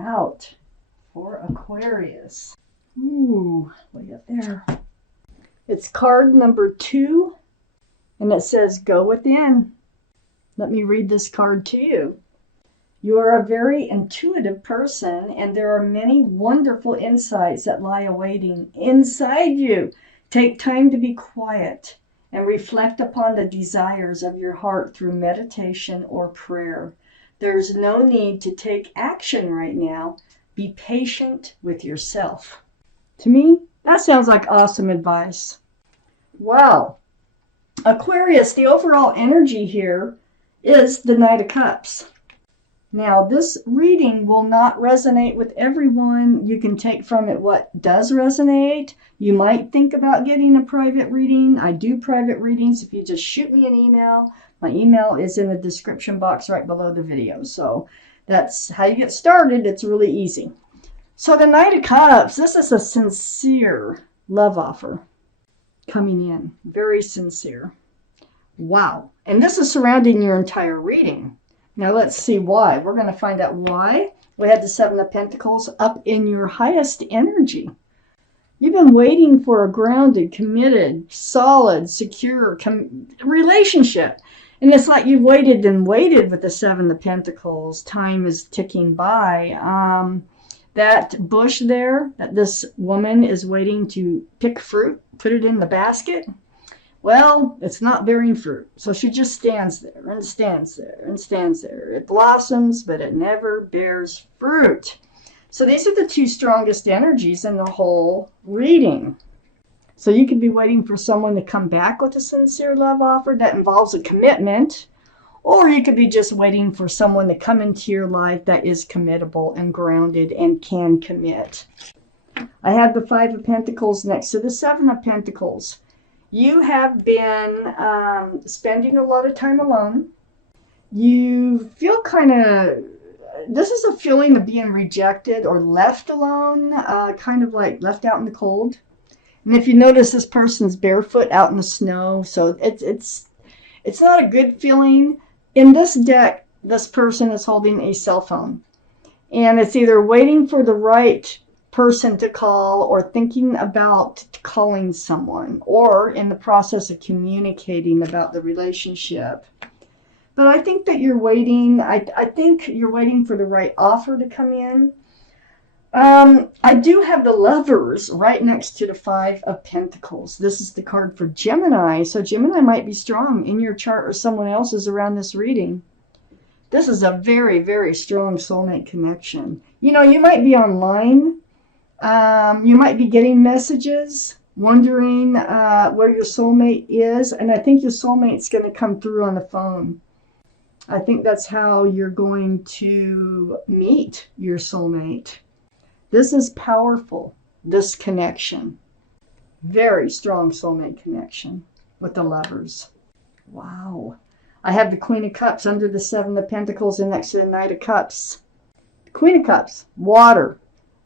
out for Aquarius. Ooh, way up there. It's card number 2, and it says, go within. Let me read this card to you. You are a very intuitive person, and there are many wonderful insights that lie awaiting inside you. Take time to be quiet and reflect upon the desires of your heart through meditation or prayer. There's no need to take action right now. Be patient with yourself. To me, that sounds like awesome advice. Wow. Aquarius, the overall energy here is the Knight of Cups. Now, this reading will not resonate with everyone. You can take from it what does resonate. You might think about getting a private reading. I do private readings. If you just shoot me an email, my email is in the description box right below the video. So that's how you get started. It's really easy. So the Knight of Cups, this is a sincere love offer coming in. Very sincere. Wow. And this is surrounding your entire reading. Now let's see why. We're going to find out why. We had the 7 of Pentacles up in your highest energy. You've been waiting for a grounded, committed, solid, secure relationship. And it's like you've waited and waited with the 7 of Pentacles. Time is ticking by. That bush there, that this woman is waiting to pick fruit, put it in the basket. Well, it's not bearing fruit. So she just stands there and stands there and stands there. It blossoms, but it never bears fruit. So these are the 2 strongest energies in the whole reading. So you could be waiting for someone to come back with a sincere love offer that involves a commitment. Or you could be just waiting for someone to come into your life that is committable and grounded and can commit. I have the 5 of Pentacles next to the 7 of Pentacles. You have been spending a lot of time alone. You feel kind of, this is a feeling of being rejected or left alone, kind of like left out in the cold. And if you notice, this person's barefoot out in the snow, so it's not a good feeling. In this deck, this person is holding a cell phone, and it's either waiting for the right person to call or thinking about calling someone or in the process of communicating about the relationship. But I think that you're waiting. I think you're waiting for the right offer to come in. I do have the Lovers right next to the 5 of Pentacles. This is the card for Gemini. So Gemini might be strong in your chart or someone else's around this reading. This is a very, very strong soulmate connection. You know, you might be online. You might be getting messages, wondering where your soulmate is. And I think your soulmate's going to come through on the phone. I think that's how you're going to meet your soulmate. This is powerful, this connection. Very strong soulmate connection with the Lovers. Wow. I have the Queen of Cups under the 7 of Pentacles and next to the Knight of Cups. Queen of Cups, water.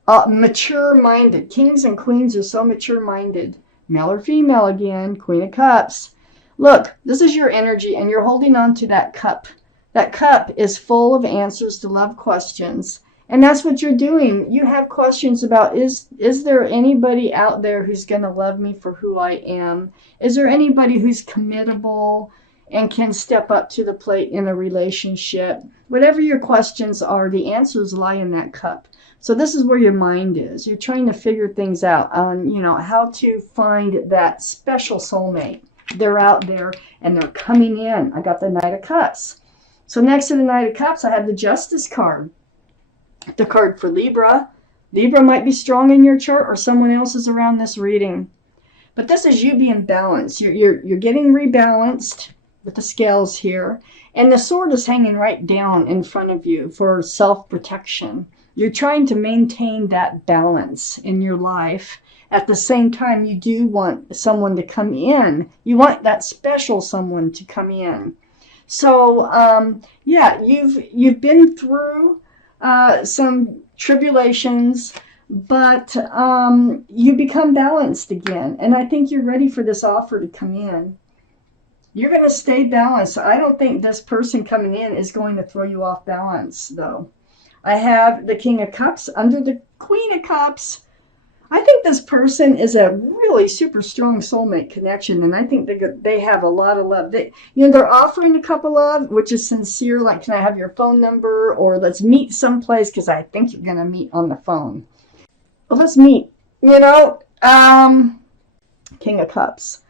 Mature-minded. Kings and queens are so mature-minded. Male or female again. Queen of Cups. Look, this is your energy, and you're holding on to that cup. That cup is full of answers to love questions. And that's what you're doing. You have questions about, is there anybody out there who's going to love me for who I am? Is there anybody who's committable and can step up to the plate in a relationship? Whatever your questions are, the answers lie in that cup. So this is where your mind is. You're trying to figure things out on, you know, how to find that special soulmate. They're out there and they're coming in. I got the Knight of Cups. So next to the Knight of Cups, I have the Justice card. The card for Libra. Libra might be strong in your chart or someone else is around this reading. But this is you being balanced. You're getting rebalanced with the scales here. And the sword is hanging right down in front of you for self-protection. You're trying to maintain that balance in your life. At the same time, you do want someone to come in. You want that special someone to come in. So, yeah, you've been through some tribulations, but you become balanced again. And I think you're ready for this offer to come in. You're going to stay balanced. I don't think this person coming in is going to throw you off balance, though. I have the King of Cups under the Queen of Cups. I think this person is a really super strong soulmate connection, and I think they have a lot of love. They're offering a cup of love, which is sincere, like, can I have your phone number, or let's meet someplace because I think you're going to meet on the phone. Well, let's meet. King of Cups.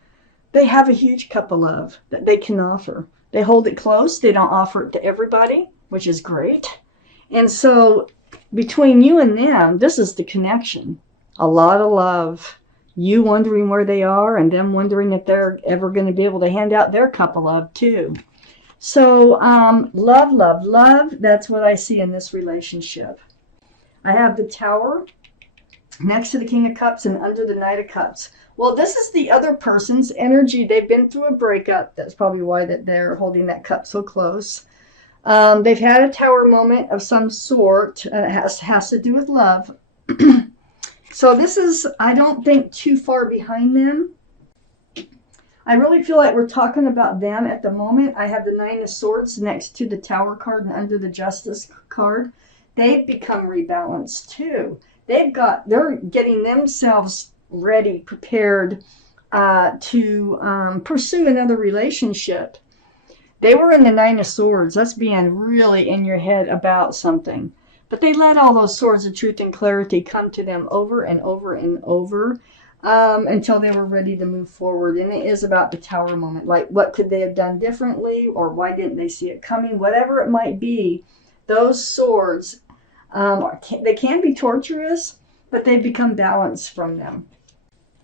They have a huge cup of love that they can offer. They hold it close. They don't offer it to everybody, which is great. And so between you and them, this is the connection. A lot of love. You wondering where they are and them wondering if they're ever going to be able to hand out their cup of love too. So love, love, love. That's what I see in this relationship. I have the Tower next to the King of Cups and under the Knight of Cups. Well, this is the other person's energy. They've been through a breakup. That's probably why that they're holding that cup so close. They've had a Tower moment of some sort. It has to do with love. So this is, I don't think, too far behind them. I really feel like we're talking about them at the moment. I have the Nine of Swords next to the Tower card and under the Justice card. They've become rebalanced too. They're getting themselves ready, prepared to pursue another relationship. They were in the Nine of Swords. That's being really in your head about something. But they let all those swords of truth and clarity come to them over and over and over until they were ready to move forward. And it is about the Tower moment. Like, what could they have done differently? Or why didn't they see it coming? Whatever it might be, those swords, they can be torturous, but they become balanced from them.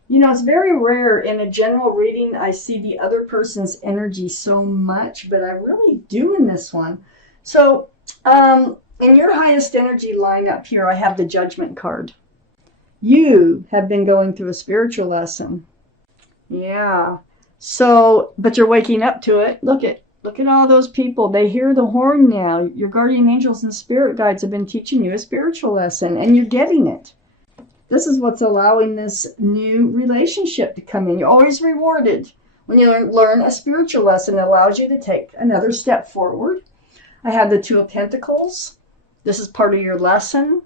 It's very rare in a general reading I see the other person's energy so much, but I really do in this one. So, in your highest energy line up here, I have the Judgment card. You have been going through a spiritual lesson. Yeah. So, but you're waking up to it. Look at all those people. They hear the horn now. Your guardian angels and spirit guides have been teaching you a spiritual lesson, and you're getting it. This is what's allowing this new relationship to come in. You're always rewarded when you learn a spiritual lesson. It allows you to take another step forward. I have the Two of Pentacles. This is part of your lesson.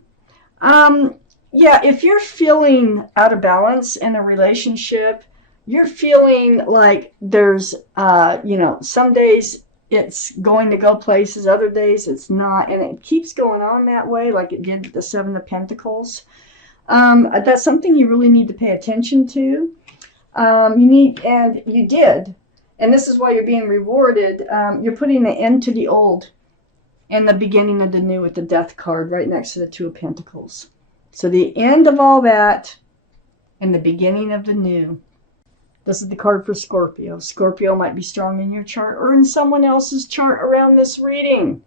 Yeah, if you're feeling out of balance in a relationship, you're feeling like there's, some days it's going to go places, other days it's not, and it keeps going on that way like it did with the Seven of Pentacles. That's something you really need to pay attention to. You did, and this is why you're being rewarded. You're putting an end to the old and the beginning of the new with the Death card right next to the Two of Pentacles. So the end of all that and the beginning of the new. This is the card for Scorpio. Scorpio might be strong in your chart or in someone else's chart around this reading.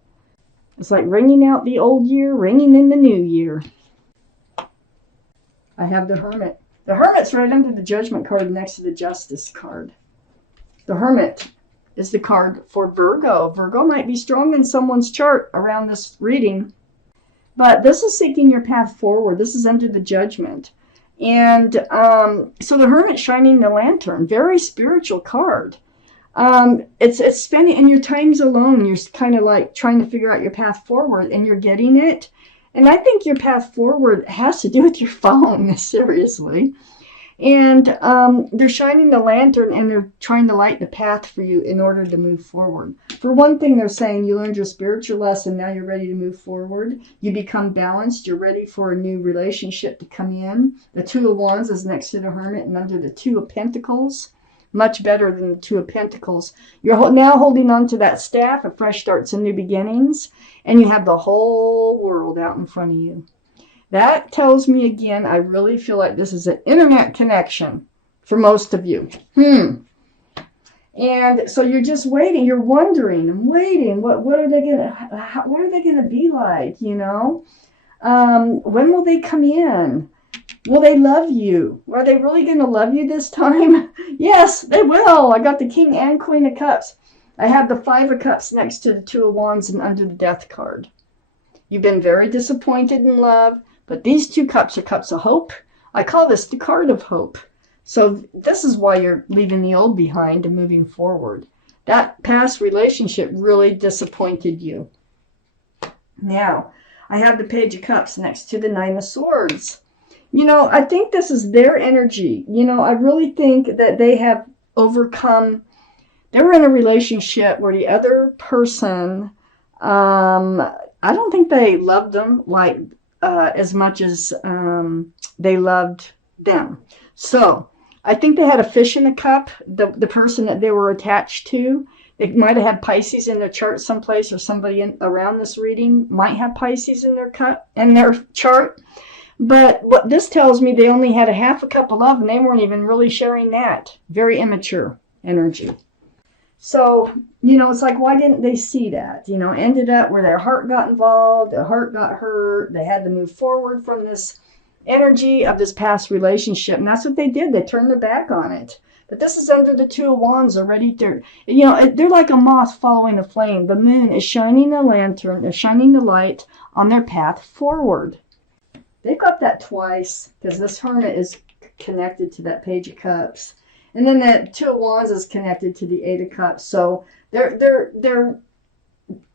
It's like ringing out the old year, ringing in the new year. I have the Hermit. The Hermit's right under the Judgment card next to the Justice card. The Hermit is the card for Virgo. Virgo might be strong in someone's chart around this reading. But this is seeking your path forward. This is under the Judgment. And so the Hermit shining the lantern. Very spiritual card. It's spending, and your time's alone. You're kind of like trying to figure out your path forward, and you're getting it. And I think your path forward has to do with your phone, seriously. And they're shining the lantern, and they're trying to light the path for you in order to move forward. For one thing, they're saying you learned your spiritual lesson. Now you're ready to move forward. You become balanced. You're ready for a new relationship to come in. The Two of Wands is next to the Hermit and under the Two of Pentacles. Much better than the Two of Pentacles. You're now holding on to that staff of fresh starts and new beginnings. And you have the whole world out in front of you. That tells me again, I really feel like this is an internet connection for most of you. And so you're just waiting. You're wondering and waiting. What are they gonna be like? When will they come in? Will they love you? Are they really gonna love you this time? Yes, they will. I got the King and Queen of Cups. I have the Five of Cups next to the Two of Wands and under the Death card. You've been very disappointed in love. But these two cups are cups of hope. I call this the card of hope. So this is why you're leaving the old behind and moving forward. That past relationship really disappointed you. Now, I have the Page of Cups next to the Nine of Swords. You know, I think this is their energy. You know, I really think that they have overcome. They were in a relationship where the other person, I don't think they loved them like as much as they loved them. So I think they had a fish in a cup, the person that they were attached to. They might have had Pisces in their chart someplace, or somebody around this reading might have Pisces in their chart. But what this tells me, they only had a half a cup of love, and they weren't even really sharing that. Very immature energy. So, you know, it's like, why didn't they see that? You know, ended up where their heart got involved, their heart got hurt. They had to move forward from this energy of this past relationship. And that's what they did. They turned their back on it. But this is under the Two of Wands already. They're like a moth following a flame. The moon is shining the lantern, they're shining the light on their path forward. They've got that twice, because this Hermit is connected to that Page of Cups. And then the Two of Wands is connected to the Eight of Cups. So they're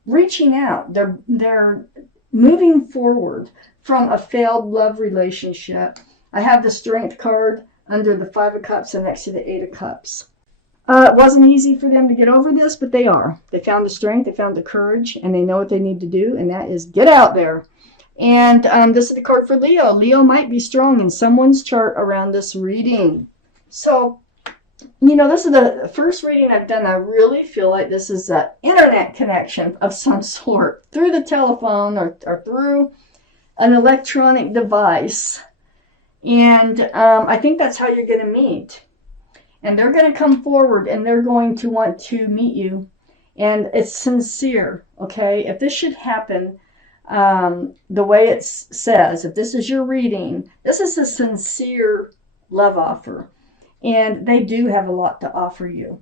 reaching out. They're moving forward from a failed love relationship. I have the Strength card under the Five of Cups and next to the Eight of Cups. It wasn't easy for them to get over this, but they are. They found the strength, they found the courage, and they know what they need to do, and that is get out there. And this is the card for Leo. Leo might be strong in someone's chart around this reading. So, you know, this is the first reading I've done. I really feel like this is an internet connection of some sort, through the telephone or through an electronic device. And I think that's how you're going to meet. And they're going to come forward and they're going to want to meet you. And it's sincere, okay? If this should happen the way it says, if this is your reading, this is a sincere love offer. And they do have a lot to offer you.